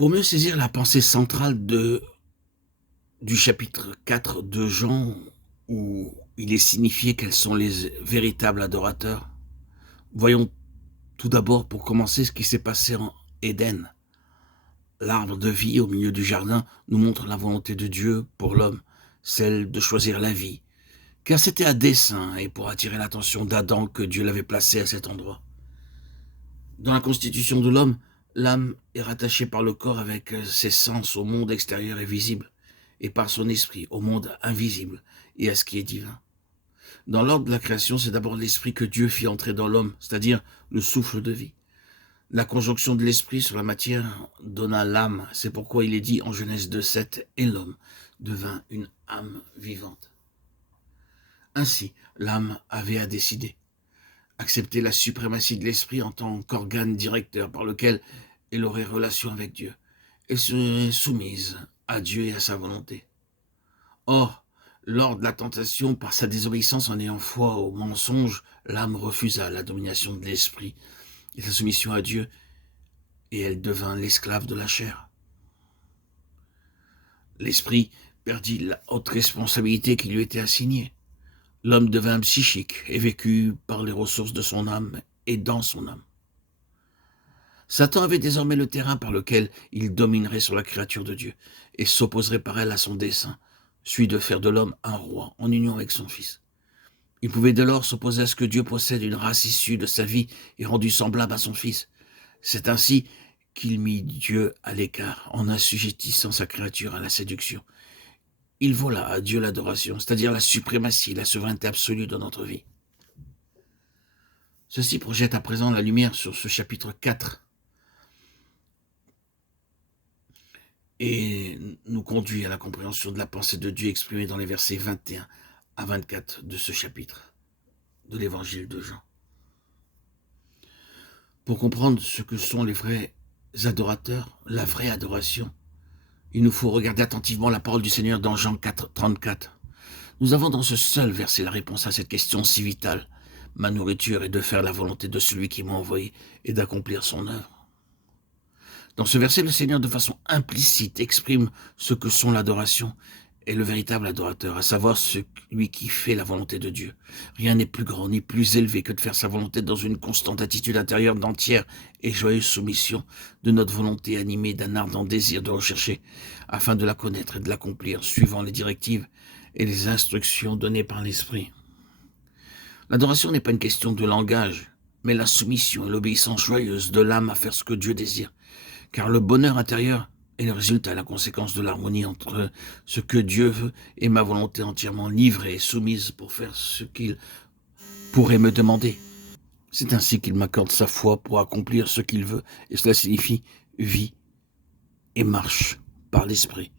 Pour mieux saisir la pensée centrale du chapitre 4 de Jean, où il est signifié quels sont les véritables adorateurs, voyons tout d'abord pour commencer ce qui s'est passé en Éden. L'arbre de vie au milieu du jardin nous montre la volonté de Dieu pour l'homme, celle de choisir la vie, car c'était à dessein et pour attirer l'attention d'Adam que Dieu l'avait placé à cet endroit. Dans la constitution de l'homme, l'âme est rattachée par le corps avec ses sens au monde extérieur et visible, et par son esprit au monde invisible et à ce qui est divin. Dans l'ordre de la création, c'est d'abord l'esprit que Dieu fit entrer dans l'homme, c'est-à-dire le souffle de vie. La conjonction de l'esprit sur la matière donna l'âme, c'est pourquoi il est dit en Genèse 2:7, et l'homme devint une âme vivante. Ainsi, l'âme avait à décider. Accepter la suprématie de l'esprit en tant qu'organe directeur par lequel elle aurait relation avec Dieu. Elle serait soumise à Dieu et à sa volonté. Or, lors de la tentation, par sa désobéissance en ayant foi au mensonge, l'âme refusa la domination de l'esprit et sa soumission à Dieu, et elle devint l'esclave de la chair. L'esprit perdit la haute responsabilité qui lui était assignée. L'homme devint psychique et vécut par les ressources de son âme et dans son âme. Satan avait désormais le terrain par lequel il dominerait sur la créature de Dieu et s'opposerait par elle à son dessein, celui de faire de l'homme un roi en union avec son fils. Il pouvait dès lors s'opposer à ce que Dieu possède une race issue de sa vie et rendue semblable à son fils. C'est ainsi qu'il mit Dieu à l'écart en assujettissant sa créature à la séduction. Il vola à Dieu l'adoration, c'est-à-dire la suprématie, la souveraineté absolue dans notre vie. Ceci projette à présent la lumière sur ce chapitre 4 et nous conduit à la compréhension de la pensée de Dieu exprimée dans les versets 21 à 24 de ce chapitre de l'évangile de Jean. Pour comprendre ce que sont les vrais adorateurs, la vraie adoration, il nous faut regarder attentivement la parole du Seigneur dans Jean 4, 34. Nous avons dans ce seul verset la réponse à cette question si vitale. Ma nourriture est de faire la volonté de celui qui m'a envoyé et d'accomplir son œuvre. Dans ce verset, le Seigneur, de façon implicite, exprime ce que sont l'adoration et le véritable adorateur, à savoir celui qui fait la volonté de Dieu. Rien n'est plus grand ni plus élevé que de faire sa volonté dans une constante attitude intérieure d'entière et joyeuse soumission de notre volonté animée d'un ardent désir de rechercher, afin de la connaître et de l'accomplir, suivant les directives et les instructions données par l'Esprit. L'adoration n'est pas une question de langage, mais la soumission et l'obéissance joyeuse de l'âme à faire ce que Dieu désire. Car le bonheur intérieur est le résultat et la conséquence de l'harmonie entre ce que Dieu veut et ma volonté entièrement livrée et soumise pour faire ce qu'il pourrait me demander. C'est ainsi qu'il m'accorde sa foi pour accomplir ce qu'il veut, et cela signifie vie et marche par l'Esprit.